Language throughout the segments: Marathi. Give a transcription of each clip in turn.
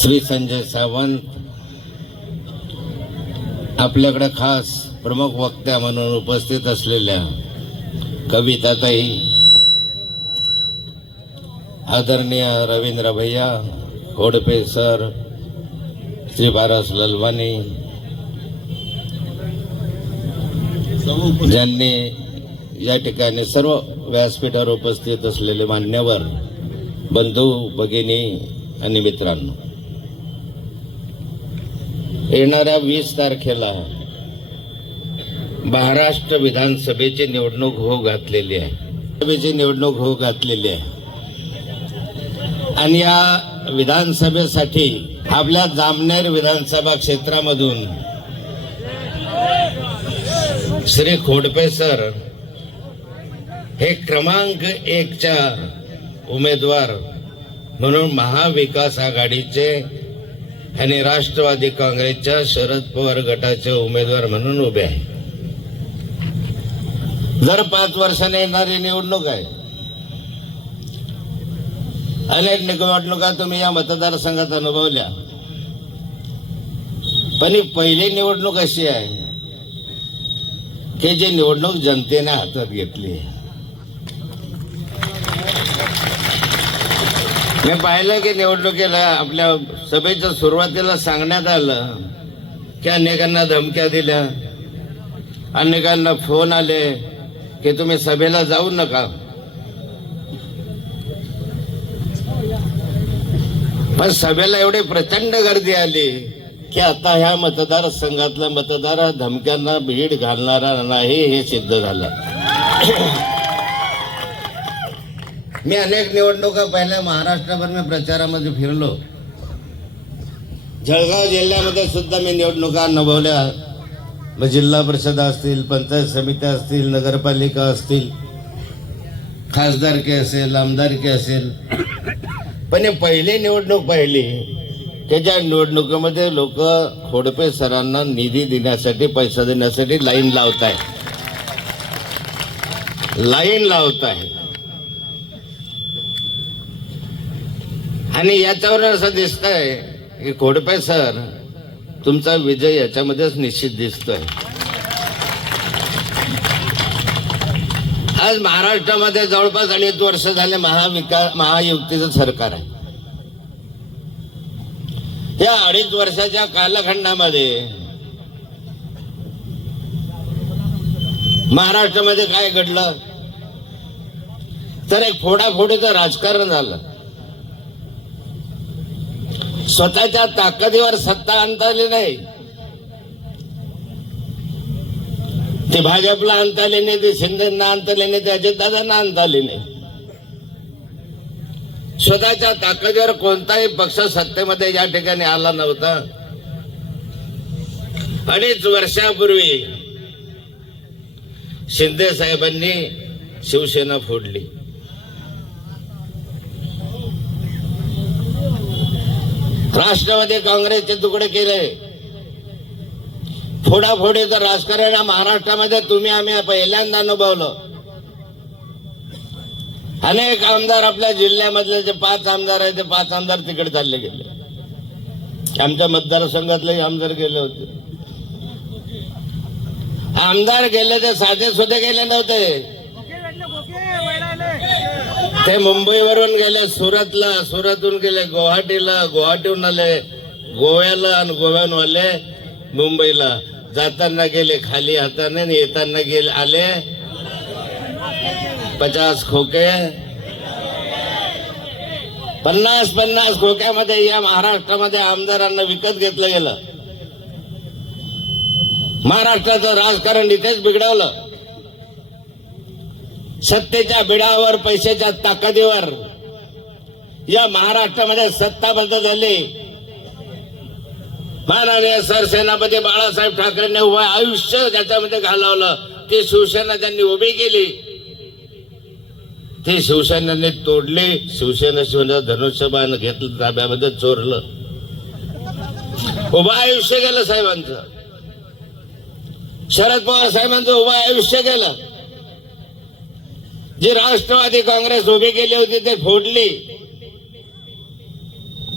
श्री संजय सावंत आपल्याकडे खास प्रमुख वक्त्या म्हणून उपस्थित असलेल्या कविताताई, आदरणीय रवींद्र भैया खोडपे सर, श्री पारस ललवानी, ज्यांनी या ठिकाणी सर्व व्यासपीठावर उपस्थित असलेले मान्यवर बंधू भगिनी आणि मित्रांनो, येणाऱ्या 20 तारखेला महाराष्ट्र विधानसभेची निवडणूक होऊ घातलेली आहे. सभेची निवडणूक होऊ घातलेली आहे आणि या विधानसभेसाठी आपल्या जामनेर विधानसभा क्षेत्रामधून श्री खोडपे सर हे क्रमांक 1च्या उमेदवार म्हणून महाविकास आघाडीचे आणि राष्ट्रवादी काँग्रेसच्या शरद पवार गटाचे उमेदवार म्हणून उभे आहे. जर 5 वर्षाने येणारी निवडणूक आहे. अनेक निवडणुका तुम्ही या मतदारसंघात अनुभवल्या, पण ही पहिली निवडणूक अशी आहे की जी निवडणूक जनतेने हातात घेतली आहे. मी पाहिलं की निवडणुकीला आपल्या सभेच्या सुरुवातीला सांगण्यात आलं की अनेकांना धमक्या दिल्या, अनेकांना फोन आले की तुम्ही सभेला जाऊ नका. पण सभेला एवढी प्रचंड गर्दी आली की आता ह्या मतदारसंघातला मतदार धमक्यांना भीड घालणारा नाही हे सिद्ध झालं. मी अनेक निवडणुका पहिल्या महाराष्ट्रभर मी प्रचारामध्ये फिरलो. जळगाव जिल्ह्यामध्ये सुद्धा मी निवडणुका अनुभवल्या. मग जिल्हा परिषदा असतील, पंचायत समित्या असतील, नगरपालिका असतील, खासदारकी असेल, आमदारकी असेल. पण ही पहिली निवडणूक पाहिली की ज्या निवडणुकीमध्ये लोक खोडपे सरांना निधी देण्यासाठी, पैसा देण्यासाठी लाईन लावत आहे. आणि याच्यावर असं दिसतंय की खोडपे सर तुमचा विजय याच्यामध्येच निश्चित दिसतोय. आज महाराष्ट्रामध्ये जवळपास 2.5 वर्ष झाले महायुतीचं सरकार आहे. या 2.5 वर्षाच्या कालखंडामध्ये महाराष्ट्रामध्ये काय घडलं तर एक फोडाफोडीचं राजकारण झालं. स्वतःच्या ताकदीवर सत्ता आणता आली नाही. ते भाजपला आणता आले नाही, ते शिंदेना आणता आले नाही, ते अजितदादांना आणता आले नाही. स्वतःच्या ताकदीवर कोणताही पक्ष सत्तेमध्ये या ठिकाणी आला नव्हता. 2.5 वर्षापूर्वी शिंदे साहेबांनी शिवसेना फोडली. राष्ट्रवादी काँग्रेसचे तुकडे केले. फोडाफोडीचं राजकारण या महाराष्ट्रामध्ये तुम्ही आम्ही पहिल्यांदा अनुभवलं. अनेक आमदार आपल्या जिल्ह्यामधले जे 5 आमदार आहेत ते 5 आमदार तिकडे चालले गेले. आमच्या मतदारसंघातले आमदार गेले होते. आमदार गेले ते साधे सुधे गेले नव्हते. ते मुंबईवरून गेले सुरतला, सुरतहून गेले गुवाहाटीला, गुवाहाटीहून आले गोव्याला आणि गोव्याहून आले मुंबईला. जाताना गेले खाली हाताने, येताना गेले आले 50 खोके. 50 खोक्यामध्ये या महाराष्ट्रामध्ये आमदारांना विकत घेतलं गेलं. महाराष्ट्राचं राजकारण इथेच बिघडवलं. सत्तेच्या बिडावर, पैशाच्या ताकदीवर या महाराष्ट्रामध्ये सत्ता बदल झाली. माननीय सरसेनापती बाळासाहेब ठाकरेंनी उभं आयुष्य ज्याच्यामध्ये घालवलं, ती शिवसेना त्यांनी उभी केली. ती शिवसेनेने तोडली. शिवसेना धनुष्यबाण घेतलं, ताब्यामध्ये चोरलं. उभं आयुष्य गेलं साहेबांचं. शरद पवार साहेबांचं उभं आयुष्य गेलं. जी राष्ट्रवादी काँग्रेस उभी केली होती ते फोडली.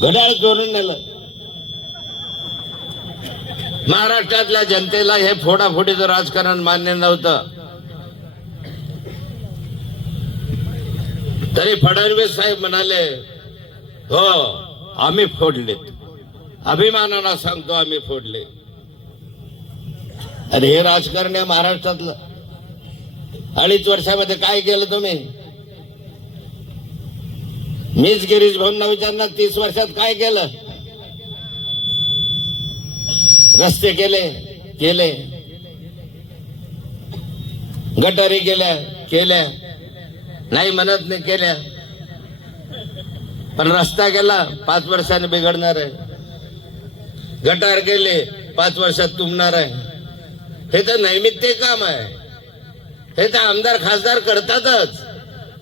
घड्याळ चोरून नेलं. महाराष्ट्रातल्या जनतेला हे फोडाफोडीचं राजकारण मान्य नव्हतं. तरी फडणवीस साहेब म्हणाले, हो आम्ही फोडले, अभिमानानं सांगतो आम्ही फोडले. अरे हे राजकारण आहे महाराष्ट्रातलं. 2.5 वर्षामध्ये काय केलं तुम्ही? मीच गिरीश भाऊंना विचारणार 30 वर्षात काय केलं? रस्ते केले, गटारी केल्या, नाही म्हणत नाही केल्या, पण रस्ता केला 5 वर्षाने बिघडणार आहे. गटार केले 5 वर्षात तुंबणार आहे. हे तर नैमित्तिक काम आहे. हे तर आमदार खासदार करतातच,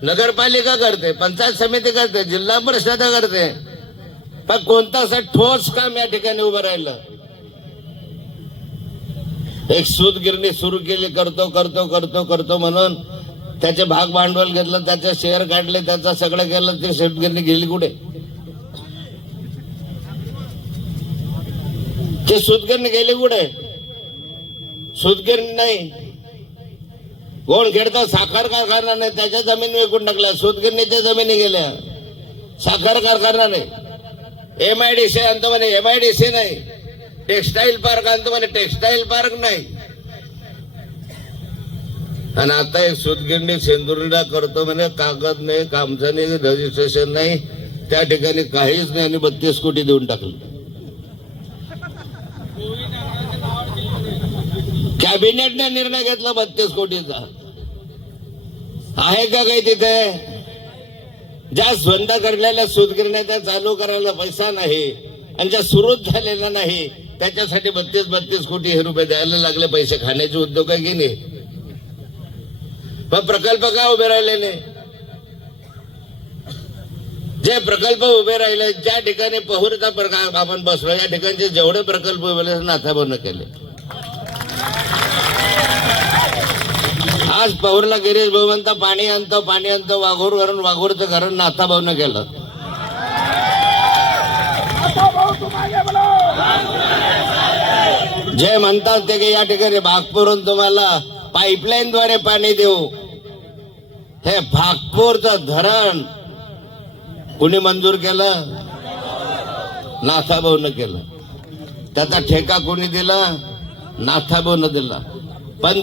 नगरपालिका करते, पंचायत समिती करते, जिल्हा परिषद करते, पण कोणतं असं ठोस काम या ठिकाणी उभं राहिलं? एक सूतगिरणी सुरू केली, करतो म्हणून त्याचे भाग भांडवल घेतलं, त्याचे शेअर काढले, त्याचं सगळं केलं, ते सूतगिरणी गेली कुठे? ते सूतगिरणी गेली कुठे? सूतगिरणी नाही. कोण खेळता? साखर कारखाना नाही, त्याच्या जमीन विकून टाकल्या. सूतगिरणीच्या जमिनी गेल्या, साखर कारखाना नाही. MIDC आणतो म्हणे, MIDC नाही. टेक्सटाईल पार्क आणतो म्हणे, टेक्सटाईल पार्क नाही. आणि आता एक सूतगिरणी सेंदुरीला करतो म्हणे, कागद नाही, कामचं नाही, रजिस्ट्रेशन नाही, त्या ठिकाणी काहीच नाही, आणि 32 कोटी देऊन टाकले. कॅबिनेटने निर्णय घेतला 32 कोटीचा. आहे का काही तिथे? ज्या बंद करलेल्या सूतगिरण्या त्या चालू करायला पैसा नाही, आणि ज्या सुरूच झालेल्या नाही त्याच्यासाठी 32 कोटी हे रुपये द्यायला लागले. पैसे खाण्याचे उद्योग आहे की नाही? पण प्रकल्प का उभे राहिलेले? जे प्रकल्प उभे राहिले, ज्या ठिकाणी पहुरचा आपण बसलो, या ठिकाणचे जेवढे प्रकल्प उभे नाथाबंद केले. आज पहुरला गिरीश भाऊ म्हणता पाणी आणतो वाघोर वरून, वाघोरचं घरण नाथाभाऊनं केलं. जे म्हणतात ते की या ठिकाणी भागपूरहून तुम्हाला पाईपलाईन द्वारे पाणी देऊ, हे भागपूरचं धरण कुणी मंजूर केलं? नाथाभाऊनं केलं. त्याचा ठेका कुणी दिला? नाथाभाऊनं दिला. पण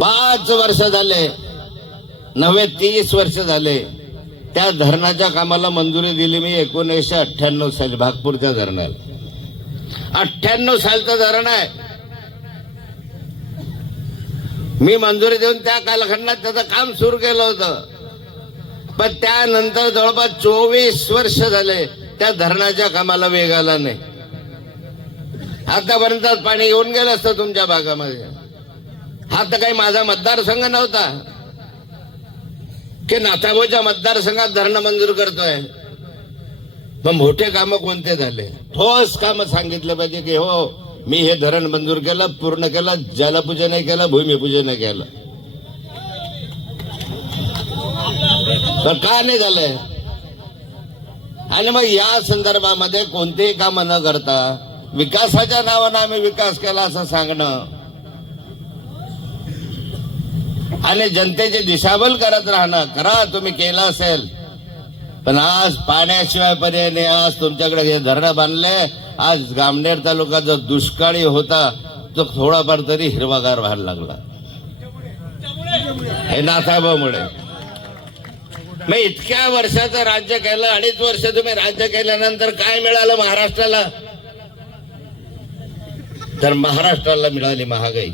5 वर्ष झाले, 30 वर्ष झाले त्या धरणाच्या कामाला मंजुरी दिली मी 1998 साली. भागपूरच्या धरणाला 98 सालचं धरण आहे. मी मंजुरी देऊन त्या कालखंडात त्याचं काम सुरू केलं होतं. पण त्यानंतर जवळपास 24 वर्ष झाले त्या धरणाच्या कामाला वेग आला नाही. आतापर्यंत पाणी येऊन गेलं असतं तुमच्या भागामध्ये. हा तर काही माझा मतदारसंघ नव्हता की नाथाभाऊच्या मतदारसंघात धरणं मंजूर करतोय. मग मोठे कामं कोणते झाले? ठोस कामं सांगितले पाहिजे की हो मी हे धरण मंजूर केलं, पूर्ण केलं, जलपूजन नाही केलं, भूमिपूजन नाही केलं. तर का नाही झालंय? आणि मग या संदर्भामध्ये कोणतेही काम न करता विकासाच्या नावानं आम्ही विकास केला असं सांगणं आणि जनतेची दिशाभूल करत राहणं. करा, तुम्ही केलं असेल, पण आज पाण्याशिवाय पर्याय नाही. आज तुमच्याकडे हे धरणं बांधले, आज गामनेर तालुका जो दुष्काळी होता तो थोडाफार तरी हिरवागार व्हायला लागला, हे नाथाभाऊमुळे. मग इतक्या वर्षाचं राज्य केलं, 2.5 वर्ष तुम्ही राज्य केल्यानंतर काय मिळालं महाराष्ट्राला? तर महाराष्ट्राला मिळाली महागाई,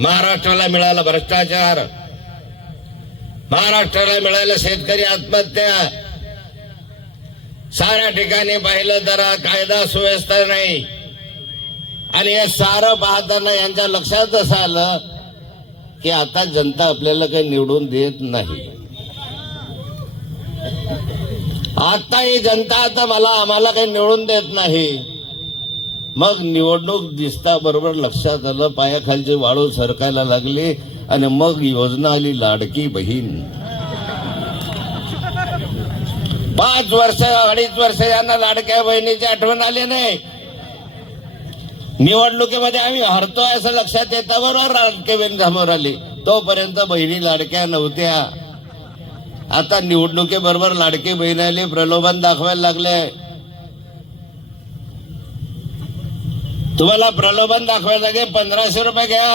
महाराष्ट्राला मिळाला भ्रष्टाचार, महाराष्ट्राला मिळालं शेतकरी आत्महत्या. साऱ्या ठिकाणी पाहिलं तर कायदा सुव्यवस्था नाही. आणि हे सारं पाहताना यांच्या लक्षात असं आलं की आता जनता आपल्याला काही निवडून देत नाही. आता ही जनता आता आम्हाला काही निवडून देत नाही. मग निवडणूक दिसता बरोबर लक्षात आलं, पायाखालची वाळू सरकायला लागली आणि मग योजना आली लाडकी बहीण. 5 वर्ष 2.5 वर्ष यांना लाडक्या बहिणीची आठवण आली नाही. निवडणुकीमध्ये आम्ही हरतोय असं लक्षात येतं बरोबर लाडके बहीण समोर आली. तोपर्यंत बहिणी लाडक्या नव्हत्या. आता निवडणुकीबरोबर लाडकी बहीण आली, प्रलोभन दाखवायला लागले. तुम्हाला प्रलोभन दाखवायला लागे 1500 रुपये घ्या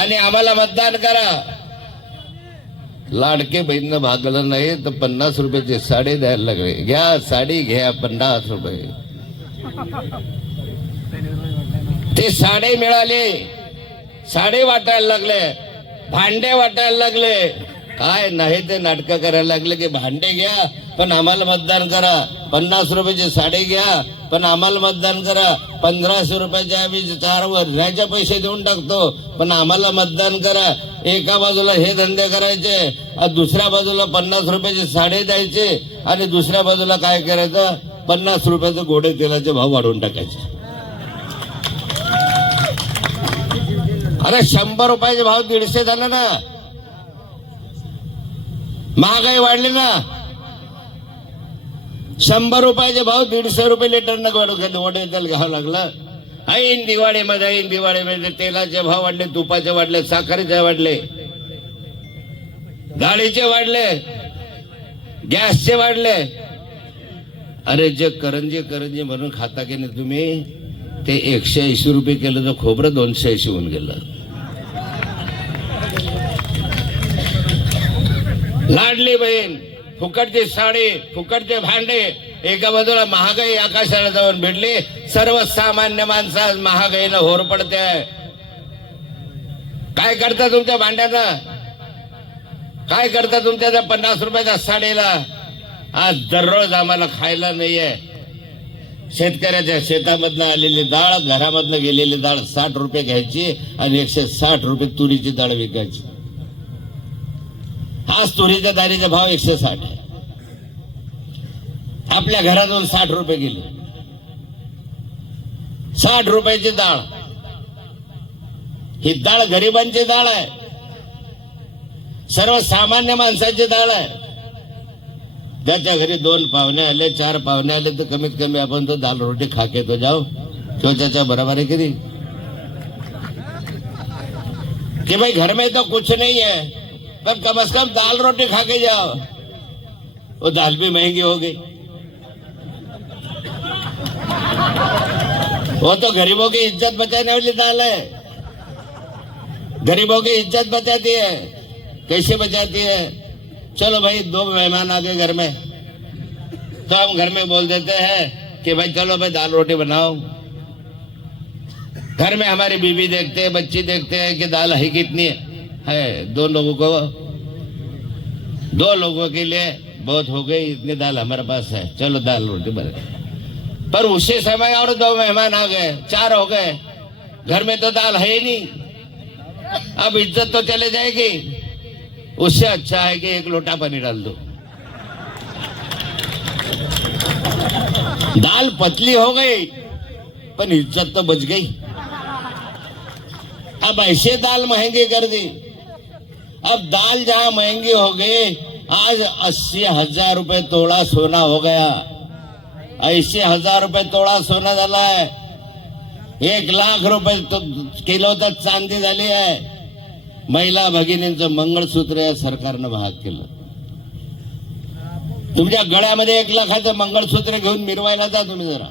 आणि आम्हाला मतदान करा. लाडके बहिणीनं भागलं नाही तर 50 रुपयाची साडी द्यायला लागले. घ्या साडी घ्या 50 रुपये. ते साडी मिळाली, साडी वाटायला लागले, भांडे वाटायला लागले. काय नाही ते नाटकं करायला लागले की भांडे घ्या पण आम्हाला मतदान करा, 50 रुपयाची साडी घ्या पण आम्हाला मतदान करा, 1500 रुपयाचे आम्ही 4 वर्षाचे पैसे देऊन टाकतो पण आम्हाला मतदान करा. एका बाजूला हे धंदे करायचे, दुसऱ्या बाजूला 50 रुपयाची साडी द्यायचे आणि दुसऱ्या बाजूला काय करायचं, 50 रुपयाचे गोडे तेलाचे भाव वाढवून टाकायचे. अरे 100 रुपयाचे भाव 150 झाला ना. महागाई वाढली ना. 100 रुपयाचे भाव 150 रुपये लिटरनं गोडे तेल घ्यावं लागलं. ऐन दिवाळीमध्ये तेलाचे भाव वाढले, तुपाचे वाढले, साखरेचे वाढले, गाडीचे वाढले, गॅसचे वाढले. अरे जे करंजी म्हणून खाता की नाही तुम्ही, ते 180 रुपये केलं तर खोबरं 280 होऊन गेलं. लाडली बहीण, फुकटची साडी, फुकटचे भांडे, एका बाजूला महागाई आकाशाला जाऊन भेटली. सर्वसामान्य माणसास महागाईनं होर पडते. काय करता तुमच्या भांड्याला, काय करता तुमच्या त्या 50 रुपयाच्या साडीला. आज दररोज आम्हाला खायला नाहीये. शेतकऱ्याच्या शेतामधनं आलेली डाळ, घरामधनं गेलेली डाळ 60 रुपये घ्यायची आणि 160 रुपये तुरीची डाळ विकायची. आज तुरीच्या डाळीचा भाव 160 आहे. आपल्या घरातून 60 रुपये गेले. 60 रुपयाची डाळ, ही डाळ गरिबांची डाळ आहे, सर्वसामान्य माणसाची डाळ आहे. ज्याच्या घरी 2 पाहुणे आले, 4 पाहुणे आले तर कमीत कमी आपण तो दाल रोटी खाके तो जाओ, तो त्याच्या बराबर है कि नहीं? कि भाई घर में तो कुछ नहीं है पर कम से कम दाल रोटी खा के जाओ. वो दाल भी महंगी हो गई. वो तो गरीबों की इज्जत बचाने वाली दाल है. गरीबों की इज्जत बचाती है. कैसे बचाती है? चलो भाई 2 मेहमान आ गए घर में, तो हम घर में बोल देते हैं कि भाई चलो भाई दाल रोटी बनाओ. घर में हमारी बीवी देखते हैं, बच्ची देखते हैं कि दाल है कितनी है. 2 लोगों के लिए बहुत हो गई, इतनी दाल हमारे पास है, चलो दाल रोटी बना. पर उसी समय और 2 मेहमान आ गए, 4 हो गए. घर में तो दाल है ही नहीं. अब इज्जत तो चले जाएगी. उससे अच्छा है कि 1 लोटा पानी डाल दो. दाल पतली हो गई पर इज्जत तो बच गई. अब ऐसे दाल महंगी कर दी. अब दाल जहां महंगी हो गई, आज 80,000 रुपये तोड़ा सोना हो गया. 80,000 रुपये तोड़ा सोना झाला आहे. 1 लाख रुपये किलो तर चांदी झाली आहे. महिला भगिनींचं मंगळसूत्र या सरकारनं महाग केलं. तुमच्या गळ्यामध्ये 1 लाखाचं मंगळसूत्र घेऊन मिरवायला जा तुम्ही जरा.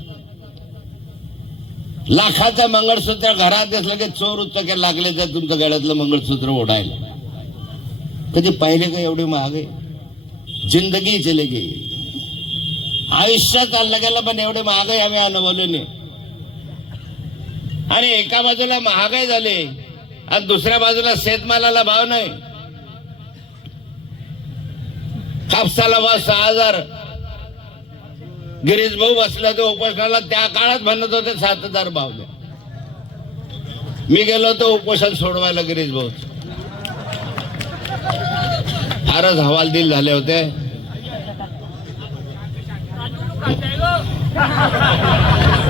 लाखाचं मंगळसूत्र घरात असलं की चोर उचके लागले तर तुमचं गळ्यातलं मंगळसूत्र ओढायला. कधी पाहिले का एवढी महाग आहे? जिंदगी चली गई. आयुष्य चाललं गेलं पण एवढे महागाई आम्ही अनुभवले नाही. आणि एका बाजूला महागाई झाली आणि दुसऱ्या बाजूला शेतमालाला भाव नाही. कापसाला भाव 6,000. गिरीश भाऊ बसला तो उपोषणाला, त्या काळात म्हणत होते 7,000 भाव द्या. मी गेलो होतो उपोषण सोडवायला गिरीश भाऊ. फारच हवालदिल झाले होते.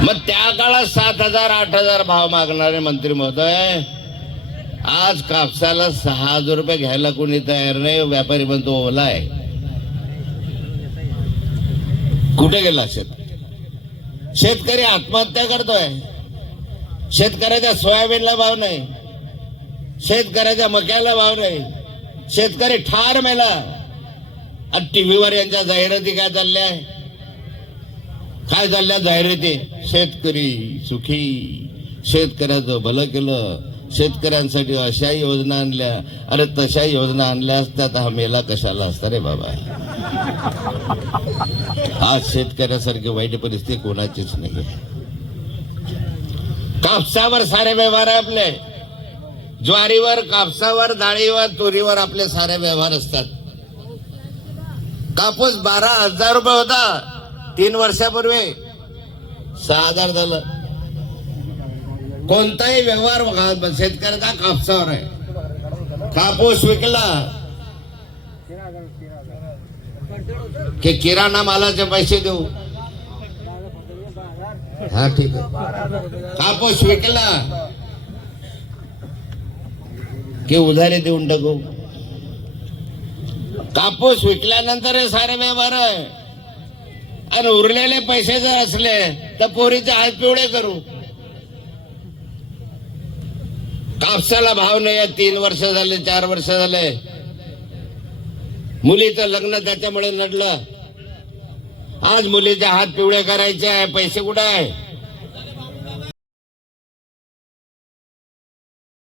मग त्या काळात 7,000 8,000 भाव मागणारे मंत्री महोदय, आज कापसाला 6,000 रुपये घ्यायला कोणी तयार नाही. व्यापारी म्हणतो ओला आहे. कुठे गेला शेतकरी आत्महत्या करतोय. शेतकऱ्याच्या सोयाबीनला भाव नाही, शेतकऱ्याच्या मक्याला भाव नाही, शेतकरी ठार मेला. आणि टीव्हीवर यांच्या जाहिराती काय चालल्या, काय चालल्या जाहिराती? शेतकरी सुखी, शेतकऱ्याचं भलं केलं, शेतकऱ्यांसाठी अशा योजना आणल्या. अरे तशा योजना आणल्या असत्या तर हा मेला कशाला असता रे बाबा. आज शेतकऱ्यासारखी वाईट परिस्थिती कोणाचीच नाही. कापसावर सारे व्यवहार आहे आपले, ज्वारीवर, कापसावर, डाळीवर, तुरीवर आपले सारे व्यवहार असतात. कापूस 12,000 रुपये होता 3 वर्षापूर्वी, 6,000 झालं. कोणताही व्यवहार शेतकऱ्याचा कापसावर आहे. कापूस विकला की किराणा मालाचे पैसे देऊ. हा ठीक आहे. कापूस विकला की उधारी देऊन टाकू. कापूस विकल्यानंतर हे सारे व्यवहार आहे. आणि उरलेले पैसे जर असले तर पोरीचे हात पिवळे करू. कापसाला भाव नाही, 3 वर्ष झाले, 4 वर्ष झाले. मुलीचं लग्न त्याच्यामुळे नडलं. आज मुलीचे हात पिवळे करायचे आहे, पैसे कुठे आहे?